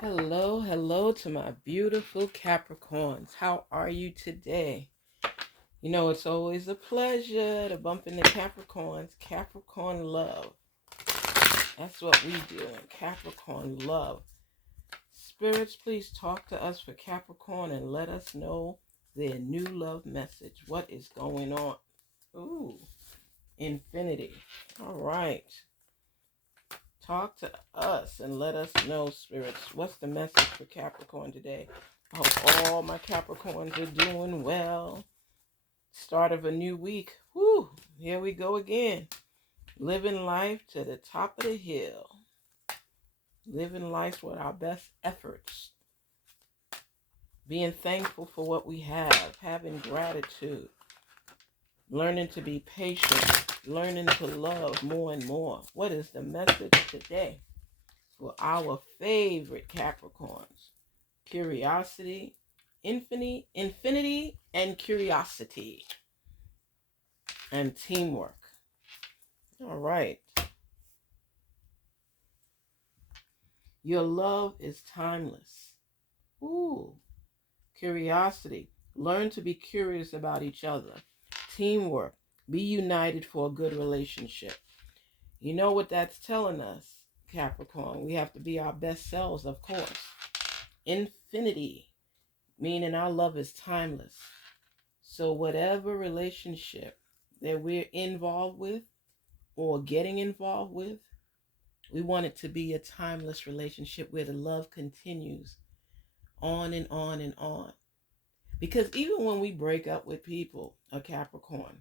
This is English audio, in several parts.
Hello, hello to my beautiful Capricorns. How are you today? You know, it's always a pleasure to bump into Capricorns. Capricorn love. That's what we do in Capricorn love. Spirits, please talk to us for Capricorn and let us know their new love message. What is going on? Ooh, infinity. All right. Talk to us and let us know, spirits. What's the message for Capricorn today? I hope all my Capricorns are doing well. Start of a new week. Whew, here we go again. Living life to the top of the hill. Living life with our best efforts. Being thankful for what we have. Having gratitude. Learning to be patient. Learning to love more and more. What is the message today for our favorite Capricorns? Curiosity, infinity, and curiosity, and teamwork. All right. Your love is timeless. Ooh. Curiosity. Learn to be curious about each other. Teamwork. Be united for a good relationship. You know what that's telling us, Capricorn? We have to be our best selves, of course. Infinity, meaning our love is timeless. So whatever relationship that we're involved with or getting involved with, we want it to be a timeless relationship where the love continues on and on and on. Because even when we break up with people, a Capricorn,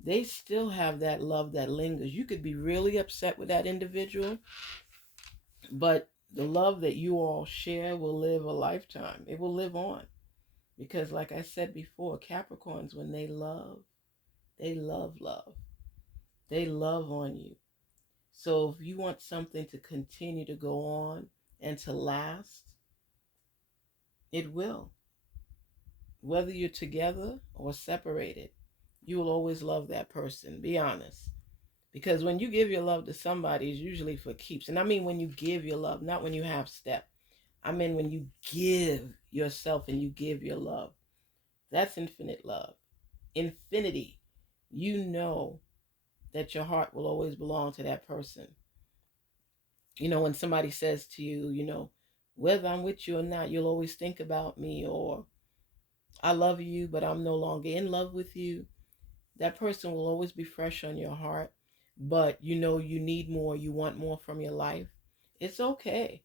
they still have that love that lingers. You could be really upset with that individual, but the love that you all share will live a lifetime. It will live on. Because like I said before, Capricorns, when they love, they love love. They love on you. So if you want something to continue to go on and to last, it will. Whether you're together or separated, you will always love that person. Be honest. Because when you give your love to somebody, it's usually for keeps. And I mean when you give your love, not when you have step. I mean when you give yourself and you give your love. That's infinite love. Infinity. You know that your heart will always belong to that person. You know, when somebody says to you, whether I'm with you or not, you'll always think about me, or I love you, but I'm no longer in love with you. That person will always be fresh on your heart, but you need more, you want more from your life. It's okay.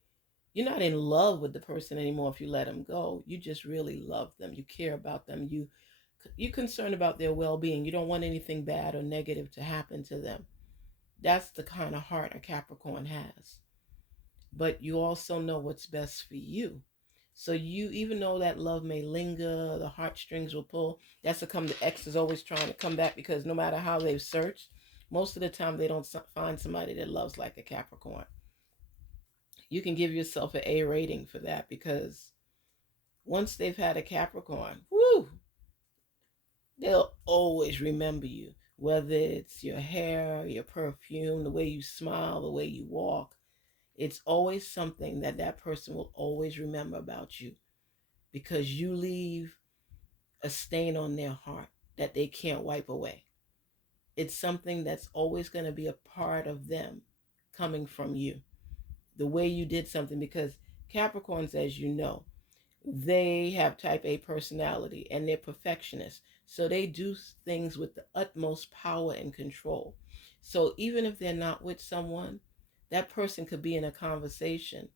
You're not in love with the person anymore if you let them go. You just really love them. You care about them. You're concerned about their well-being. You don't want anything bad or negative to happen to them. That's the kind of heart a Capricorn has. But you also know what's best for you. So you, even though that love may linger, the heartstrings will pull. That's how come the ex is always trying to come back, because no matter how they've searched, most of the time they don't find somebody that loves like a Capricorn. You can give yourself an A rating for that, because once they've had a Capricorn, whoo, they'll always remember you. Whether it's your hair, your perfume, the way you smile, the way you walk, it's always something that person will always remember about you, because you leave a stain on their heart that they can't wipe away. It's something that's always going to be a part of them coming from you. The way you did something, because Capricorns, as you know, they have type A personality and they're perfectionists. So they do things with the utmost power and control. So even if they're not with someone, that person could be in a conversation.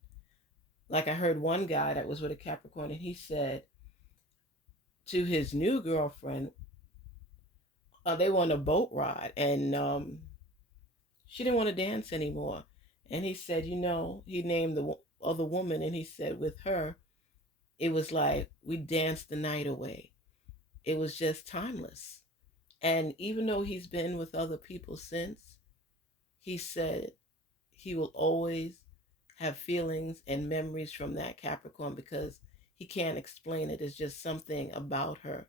Like I heard one guy that was with a Capricorn, and he said to his new girlfriend, they were on a boat ride, and she didn't want to dance anymore. And he said, he named the other woman, and he said with her, it was like we danced the night away. It was just timeless. And even though he's been with other people since, he said he will always have feelings and memories from that Capricorn, because he can't explain it. It's just something about her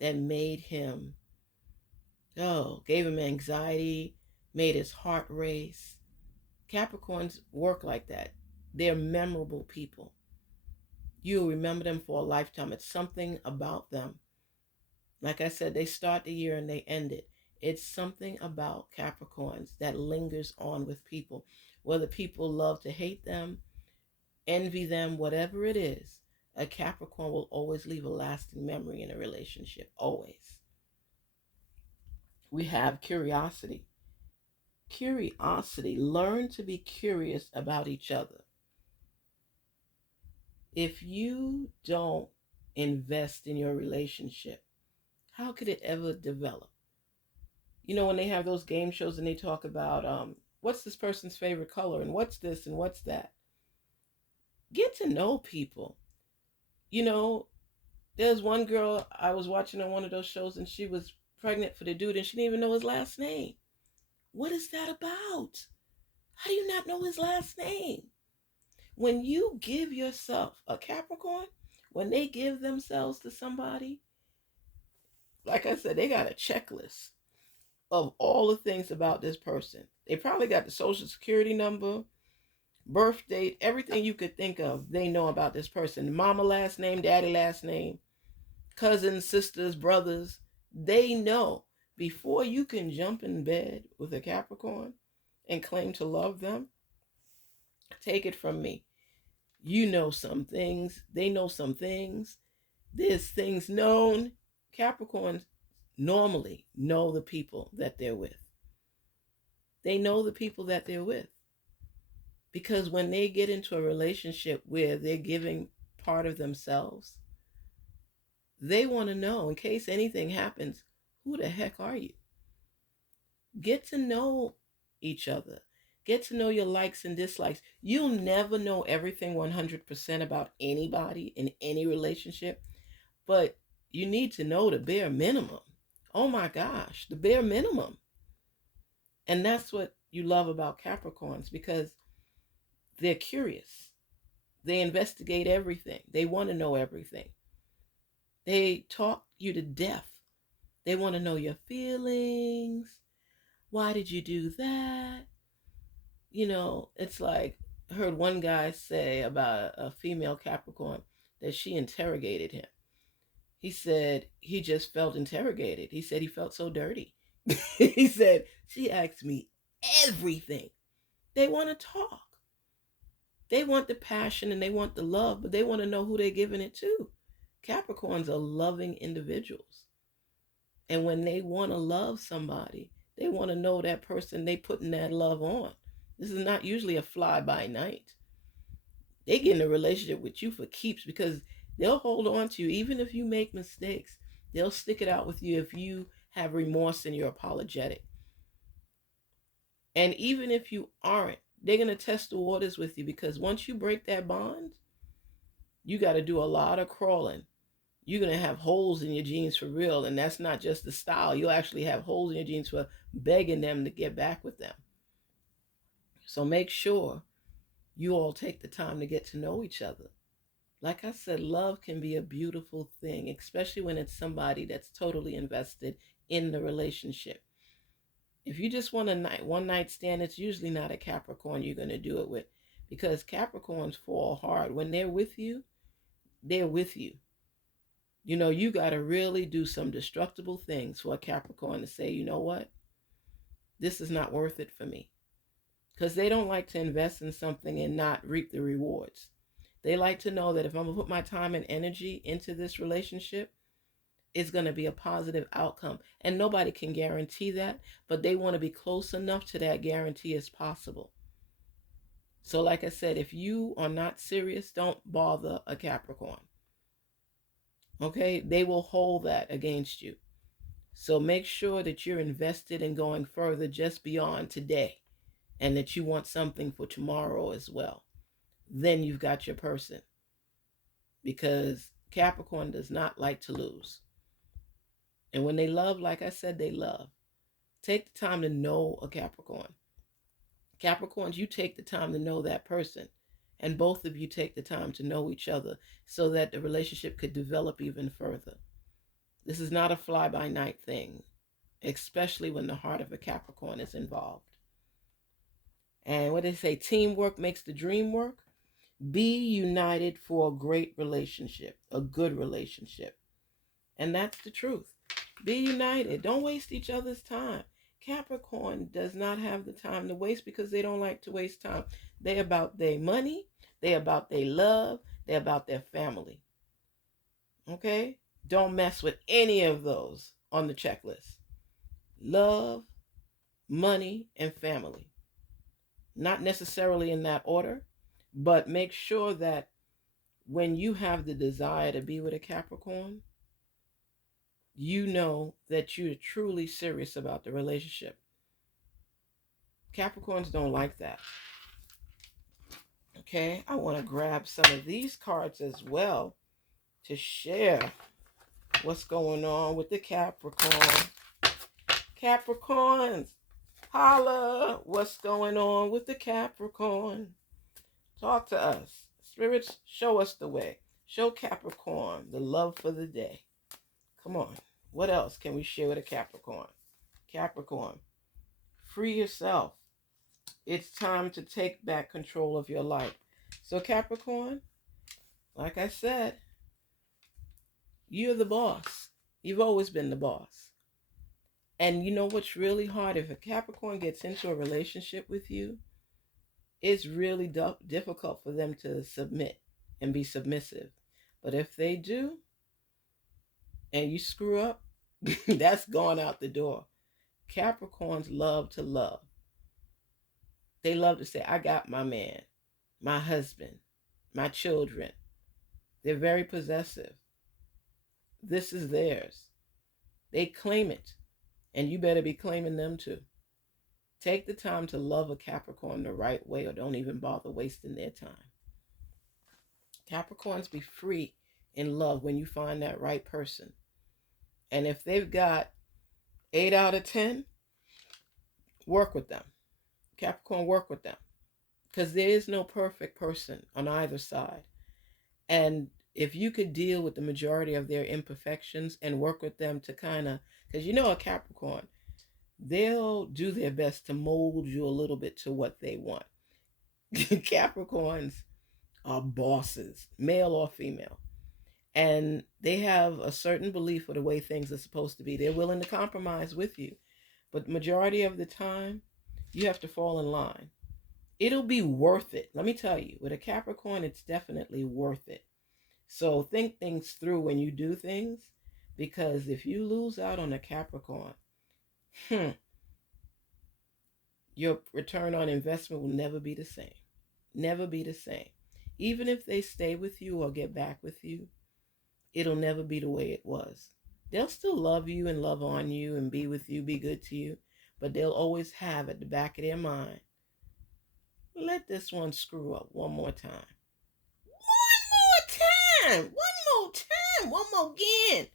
that made him, gave him anxiety, made his heart race. Capricorns work like that. They're memorable people. You'll remember them for a lifetime. It's something about them. Like I said, they start the year and they end it. It's something about Capricorns that lingers on with people. Whether people love to hate them, envy them, whatever it is, a Capricorn will always leave a lasting memory in a relationship. Always. We have curiosity. Curiosity. Learn to be curious about each other. If you don't invest in your relationship, how could it ever develop? You know, when they have those game shows and they talk about what's this person's favorite color and what's this and what's that. Get to know people. You know, there's one girl I was watching on one of those shows and she was pregnant for the dude and she didn't even know his last name. What is that about? How do you not know his last name? When you give yourself a Capricorn, when they give themselves to somebody, like I said, they got a checklist of all the things about this person. They probably got the social security number, birth date, everything you could think of. They know about this person. Mama last name, daddy last name, cousins, sisters, brothers. They know before you can jump in bed with a Capricorn and claim to love them. Take it from me. You know some things. They know some things. There's things known. Capricorns normally know the people that they're with. They know the people that they're with. Because when they get into a relationship where they're giving part of themselves, they want to know, in case anything happens, who the heck are you? Get to know each other. Get to know your likes and dislikes. You'll never know everything 100% about anybody in any relationship, but you need to know the bare minimum. Oh my gosh, the bare minimum. And that's what you love about Capricorns, because they're curious. They investigate everything. They want to know everything. They talk you to death. They want to know your feelings. Why did you do that? You know, it's like I heard one guy say about a female Capricorn that she interrogated him. He said he just felt interrogated. He said he felt so dirty. He said, she asked me everything. They want to talk. They want the passion and they want the love, but they want to know who they're giving it to. Capricorns are loving individuals. And when they want to love somebody, they want to know that person they putting that love on. This is not usually a fly by night. They get in a relationship with you for keeps, because they'll hold on to you even if you make mistakes. They'll stick it out with you if you have remorse and you're apologetic. And even if you aren't, they're going to test the waters with you, because once you break that bond, you got to do a lot of crawling. You're going to have holes in your jeans for real. And that's not just the style. You'll actually have holes in your jeans for begging them to get back with them. So make sure you all take the time to get to know each other. Like I said, love can be a beautiful thing, especially when it's somebody that's totally invested in the relationship. If you just want a one night stand, it's usually not a Capricorn you're going to do it with, because Capricorns fall hard. When they're with you, they're with you. You know, you got to really do some destructible things for a Capricorn to say, you know what, this is not worth it for me. Because they don't like to invest in something and not reap the rewards. They like to know that if I'm going to put my time and energy into this relationship, it's going to be a positive outcome. And nobody can guarantee that, but they want to be close enough to that guarantee as possible. So like I said, if you are not serious, don't bother a Capricorn. Okay? They will hold that against you. So make sure that you're invested in going further just beyond today, and that you want something for tomorrow as well. Then you've got your person. Because Capricorn does not like to lose. And when they love, like I said, they love. Take the time to know a Capricorn. Capricorns, you take the time to know that person. And both of you take the time to know each other so that the relationship could develop even further. This is not a fly-by-night thing, especially when the heart of a Capricorn is involved. And what they say, teamwork makes the dream work. Be united for a great relationship, a good relationship. And that's the truth. Be united. Don't waste each other's time. Capricorn does not have the time to waste because they don't like to waste time. They about their money, they about their love, they about their family. Okay? Don't mess with any of those on the checklist. Love, money, and family. Not necessarily in that order, but make sure that when you have the desire to be with a Capricorn, you know that you're truly serious about the relationship. Capricorns don't like that. Okay, I want to grab some of these cards as well to share what's going on with the Capricorn. Capricorns, holla, what's going on with the Capricorn? Talk to us. Spirits, show us the way. Show Capricorn the love for the day. Come on. What else can we share with a Capricorn? Capricorn, free yourself. It's time to take back control of your life. So Capricorn, like I said, you're the boss. You've always been the boss. And you know what's really hard? If a Capricorn gets into a relationship with you, it's really difficult for them to submit and be submissive. But if they do, and you screw up, that's gone out the door. Capricorns love to love. They love to say, I got my man, my husband, my children. They're very possessive. This is theirs. They claim it, and you better be claiming them too. Take the time to love a Capricorn the right way, or don't even bother wasting their time. Capricorns, be free in love when you find that right person. And if they've got 8 out of 10, work with them. Capricorn, work with them. Because there is no perfect person on either side. And if you could deal with the majority of their imperfections and work with them to kind of, because you know a Capricorn, they'll do their best to mold you a little bit to what they want. Capricorns are bosses, male or female. And they have a certain belief of the way things are supposed to be. They're willing to compromise with you. But the majority of the time, you have to fall in line. It'll be worth it. Let me tell you, with a Capricorn, it's definitely worth it. So think things through when you do things, because if you lose out on a Capricorn, your return on investment will never be the same. Never be the same. Even if they stay with you or get back with you, it'll never be the way it was. They'll still love you and love on you and be with you, be good to you, but they'll always have at the back of their mind, let this one screw up one more time. One more time. One more time. One more again.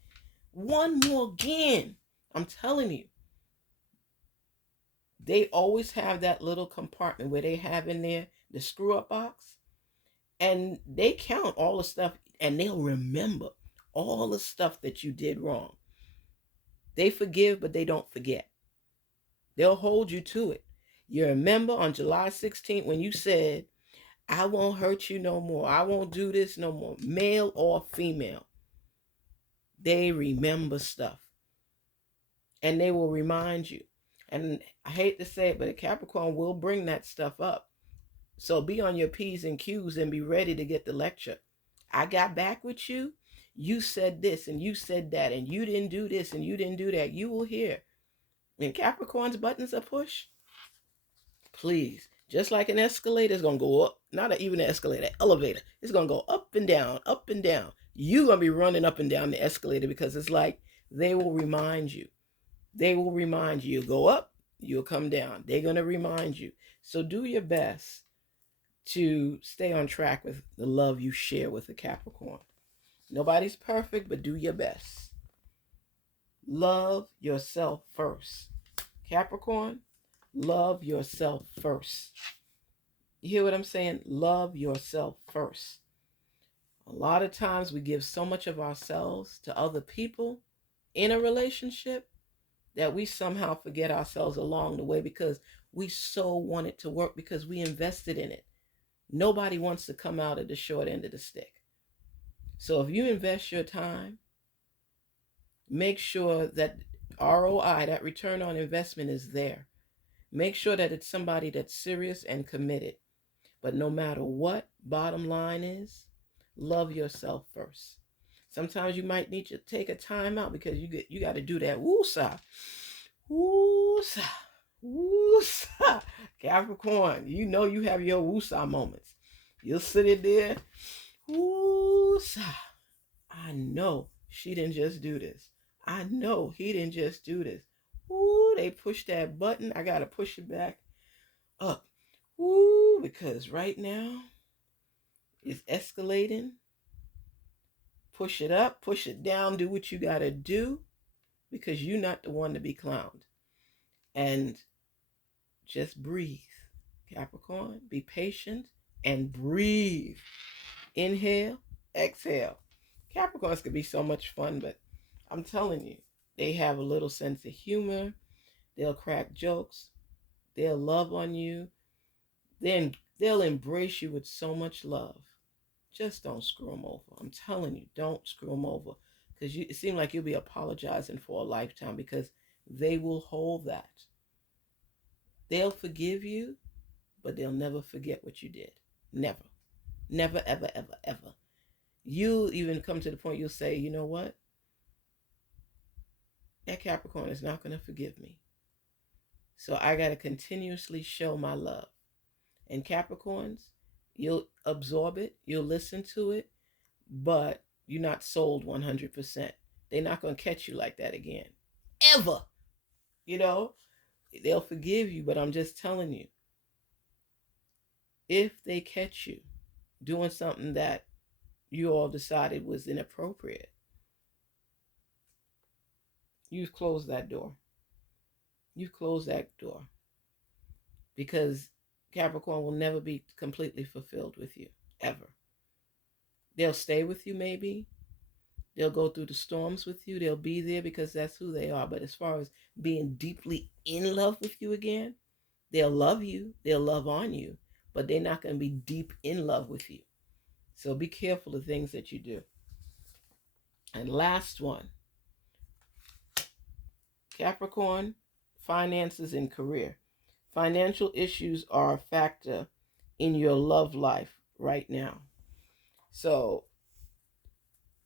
One more again. I'm telling you. They always have that little compartment where they have in there the screw up box. And they count all the stuff and they'll remember all the stuff that you did wrong. They forgive, but they don't forget. They'll hold you to it. You remember on July 16th when you said, I won't hurt you no more. I won't do this no more. Male or female. They remember stuff. And they will remind you. And I hate to say it, but a Capricorn will bring that stuff up. So be on your P's and Q's and be ready to get the lecture. I got back with you. You said this and you said that and you didn't do this and you didn't do that. You will hear. When Capricorn's buttons are pushed, please, just like an escalator is going to go up, not even an escalator, an elevator. It's going to go up and down, up and down. You're going to be running up and down the escalator because it's like they will remind you. They will remind you. You'll go up, you'll come down. They're going to remind you. So do your best to stay on track with the love you share with a Capricorn. Nobody's perfect, but do your best. Love yourself first. Capricorn, love yourself first. You hear what I'm saying? Love yourself first. A lot of times we give so much of ourselves to other people in a relationship that we somehow forget ourselves along the way because we so want it to work because we invested in it. Nobody wants to come out of the short end of the stick. So if you invest your time, make sure that ROI, that return on investment, is there. Make sure that it's somebody that's serious and committed. But no matter what, bottom line is, love yourself first. Sometimes you might need to take a time out because you got to do that woo-sa. Woo-sa. Woo-sa. Capricorn, you know you have your woo-sa moments. You'll sit in there. Woo-sa. I know she didn't just do this. I know he didn't just do this. Ooh, they pushed that button. I got to push it back up. Ooh, because right now it's escalating. Push it up, push it down, do what you got to do because you're not the one to be clowned. And just breathe. Capricorn, be patient and breathe. Inhale, exhale. Capricorns could be so much fun, but I'm telling you, they have a little sense of humor. They'll crack jokes. They'll love on you. Then they'll embrace you with so much love. Just don't screw them over. I'm telling you, don't screw them over. Because it seems like you'll be apologizing for a lifetime because they will hold that. They'll forgive you, but they'll never forget what you did. Never. Never, ever, ever, ever. You'll even come to the point you'll say, you know what? That Capricorn is not going to forgive me. So I got to continuously show my love. And Capricorns, you'll absorb it, you'll listen to it, but you're not sold 100%. They're not going to catch you like that again. Ever. You know, they'll forgive you, but I'm just telling you, if they catch you doing something that you all decided was inappropriate, you've closed that door. You've closed that door. Because Capricorn will never be completely fulfilled with you, ever. They'll stay with you maybe. They'll go through the storms with you. They'll be there because that's who they are. But as far as being deeply in love with you again, they'll love you. They'll love on you. But they're not going to be deep in love with you. So be careful of things that you do. And last one. Capricorn, finances and career. Financial issues are a factor in your love life right now. So,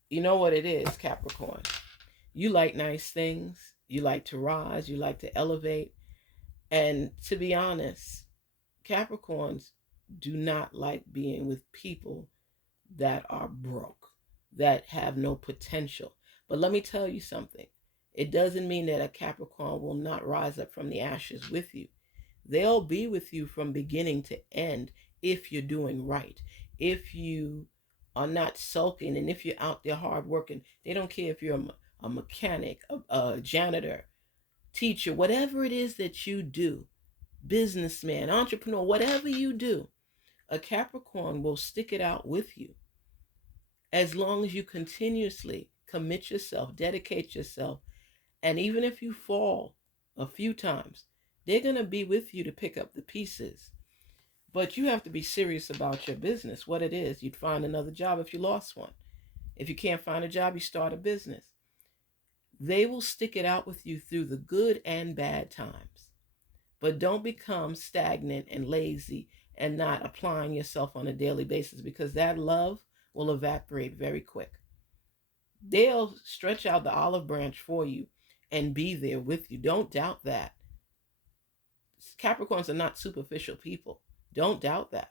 you know what it is, Capricorn. You like nice things. You like to rise. You like to elevate. And to be honest, Capricorns do not like being with people that are broke, that have no potential. But let me tell you something. It doesn't mean that a Capricorn will not rise up from the ashes with you. They'll be with you from beginning to end if you're doing right. If you are not sulking and if you're out there hard working. They don't care if you're a mechanic, a janitor, teacher, whatever it is that you do, businessman, entrepreneur, whatever you do, a Capricorn will stick it out with you as long as you continuously commit yourself, dedicate yourself, and even if you fall a few times, they're going to be with you to pick up the pieces. But you have to be serious about your business, what it is. You'd find another job if you lost one. If you can't find a job, you start a business. They will stick it out with you through the good and bad times. But don't become stagnant and lazy and not applying yourself on a daily basis because that love will evaporate very quick. They'll stretch out the olive branch for you and be there with you. Don't doubt that. Capricorns are not superficial people. Don't doubt that.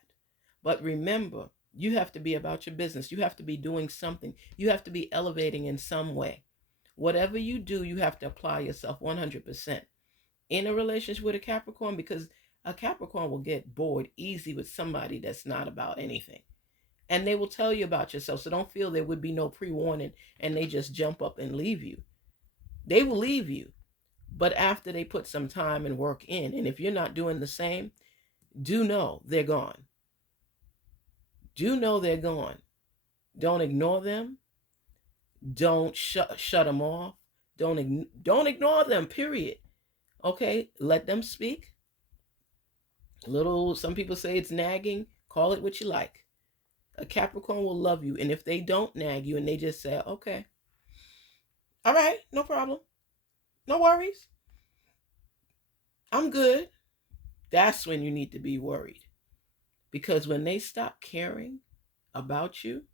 But remember, you have to be about your business. You have to be doing something. You have to be elevating in some way. Whatever you do, you have to apply yourself 100% in a relationship with a Capricorn because a Capricorn will get bored easy with somebody that's not about anything. And they will tell you about yourself. So don't feel there would be no pre-warning and they just jump up and leave you. They will leave you. But after they put some time and work in, and if you're not doing the same, do know they're gone. Do know they're gone. Don't ignore them. Don't shut them off. Don't ignore them, period. Okay, let them speak. Some people say it's nagging. Call it what you like. A Capricorn will love you. And if they don't nag you and they just say, okay, all right, no problem, no worries, I'm good, that's when you need to be worried. Because when they stop caring about you,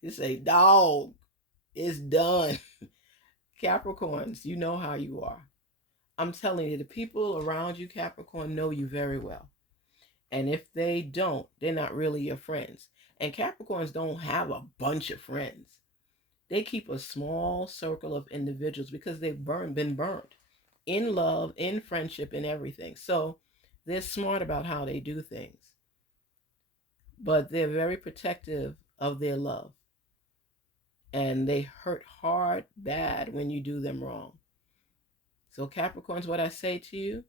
it's a dog. It's done. Capricorns, you know how you are. I'm telling you, the people around you, Capricorn, know you very well. And if they don't, they're not really your friends. And Capricorns don't have a bunch of friends. They keep a small circle of individuals because they've been burned in love, in friendship, in everything. So they're smart about how they do things. But they're very protective of their love. And they hurt hard, bad when you do them wrong. So Capricorns, what I say to you,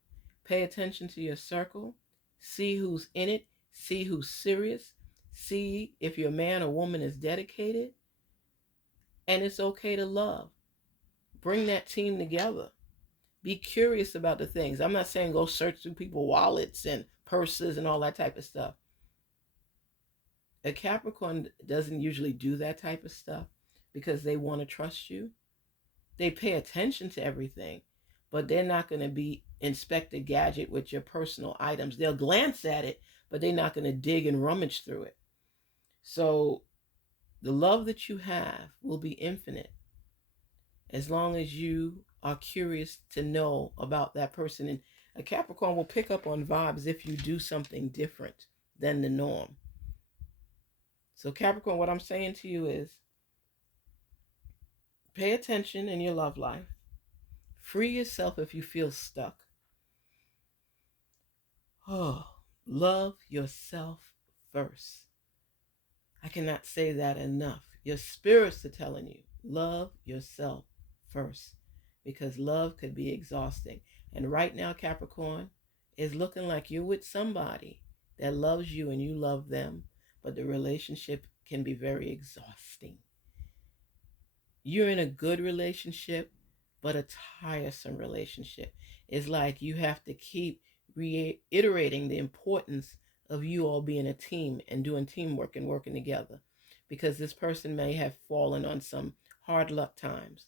pay attention to your circle. See who's in it. See who's serious. See if your man or woman is dedicated. And it's okay to love. Bring that team together. Be curious about the things. I'm not saying go search through people's wallets and purses and all that type of stuff. A Capricorn doesn't usually do that type of stuff because they want to trust you. They pay attention to everything, but they're not going to be inspect a gadget with your personal items. They'll glance at it, but they're not going to dig and rummage through it. So the love that you have will be infinite as long as you are curious to know about that person. And a Capricorn will pick up on vibes if you do something different than the norm. So Capricorn, what I'm saying to you is pay attention in your love life. Free yourself if you feel stuck. Oh, love yourself first. I cannot say that enough. Your spirits are telling you, love yourself first. Because love could be exhausting. And right now, Capricorn, is looking like you're with somebody that loves you and you love them. But the relationship can be very exhausting. You're in a good relationship, but a tiresome relationship. It's like you have to keep reiterating the importance of you all being a team and doing teamwork and working together, because this person may have fallen on some hard luck times.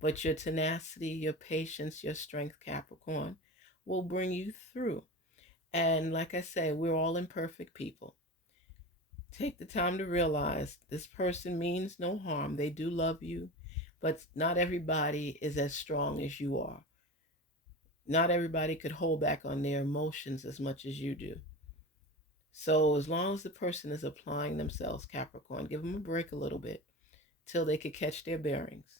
But your tenacity, your patience, your strength, Capricorn, will bring you through. And like I say, we're all imperfect people. Take the time to realize this person means no harm. They do love you, but not everybody is as strong as you are. Not everybody could hold back on their emotions as much as you do. So as long as the person is applying themselves, Capricorn, give them a break a little bit till they could catch their bearings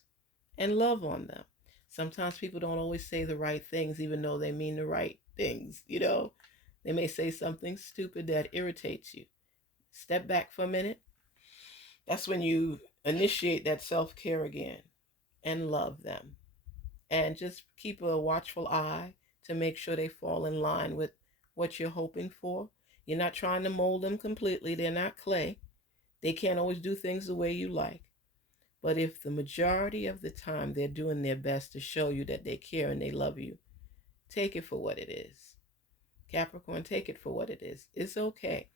and love on them. Sometimes people don't always say the right things, even though they mean the right things. They may say something stupid that irritates you. Step back for a minute. That's when you initiate that self-care again and love them. And just keep a watchful eye to make sure they fall in line with what you're hoping for. You're not trying to mold them completely. They're not clay. They can't always do things the way you like. But if the majority of the time they're doing their best to show you that they care and they love you, take it for what it is. Capricorn, take it for what it is. It's okay.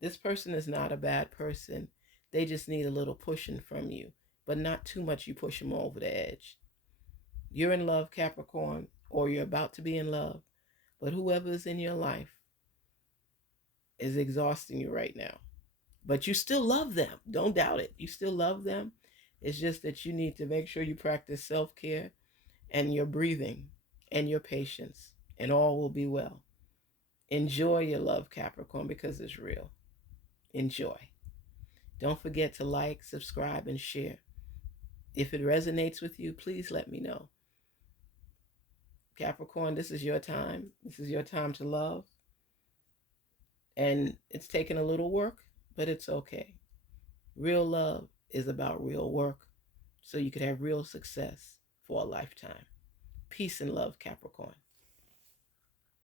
This person is not a bad person. They just need a little pushing from you, but not too much you push them over the edge. You're in love, Capricorn, or you're about to be in love, but whoever is in your life is exhausting you right now. But you still love them. Don't doubt it. You still love them. It's just that you need to make sure you practice self-care and your breathing and your patience, and all will be well. Enjoy your love, Capricorn, because it's real. Enjoy. Don't forget to like, subscribe, and share. If it resonates with you, please let me know. Capricorn, this is your time. This is your time to love. And it's taken a little work, but it's okay. Real love is about real work, so you could have real success for a lifetime. Peace and love, Capricorn.